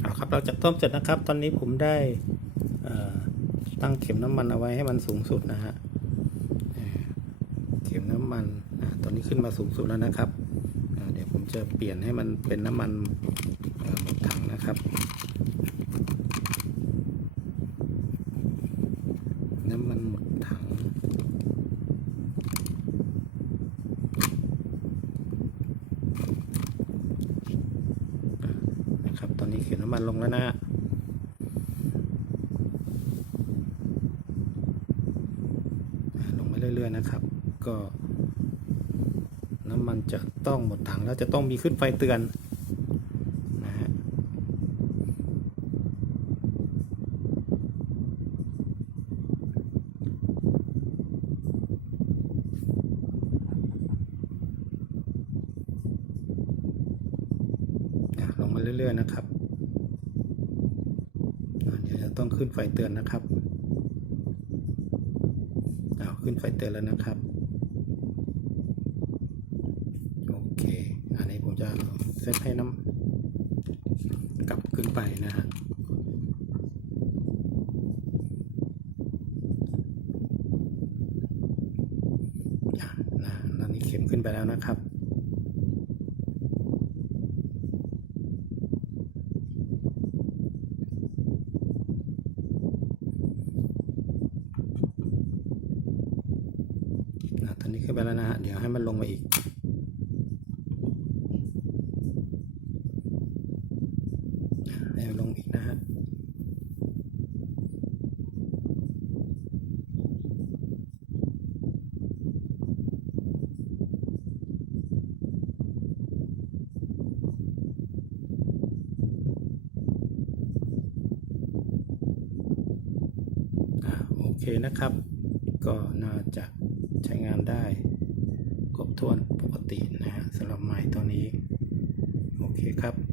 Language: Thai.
เอาครับเราจะต้มเสร็จนะครับ ตอนนี้ผมได้ตั้งเข็มน้ำมันเอาไว้ให้มันสูงสุดนะฮะเข็มน้ำมันอตอนนี้ขึ้นมาสูงสุดแล้วนะครับเดี๋ยวผมจะเปลี่ยนให้มันเป็นน้ำมันหมดถังนะครับ น้ำมันหมดถัง นะครับ ตอนนี้เขียนน้ำมันลงแล้วนะลงมาเรื่อยๆนะครับ ก็ น้ำมันจะต้องหมดถังแล้วจะต้องมีขึ้นไฟเตือนนะฮะ อะลงมา เรื่อย ๆ นะครับเดี๋ยวจะต้องขึ้นไฟเตือนนะครับเอาขึ้นไฟเตือนแล้วนะครับ โอเค อันนี้ผมจะเซตให้น้ำกลับขึ้นไปนะฮะอะนะตอนนี้เข็มขึ้นไปแล้วนะครับ นะ ตอนนี้ขึ้นไปแล้วนะฮะ เดี๋ยวให้มันลงมาอีก ให้มันลงอีกนะฮะ โอเคนะครับ ก็น่าจะ ใช้งานได้ครบถ้วนปกตินะฮะสำหรับไม้ตัวนี้ โอเคครับ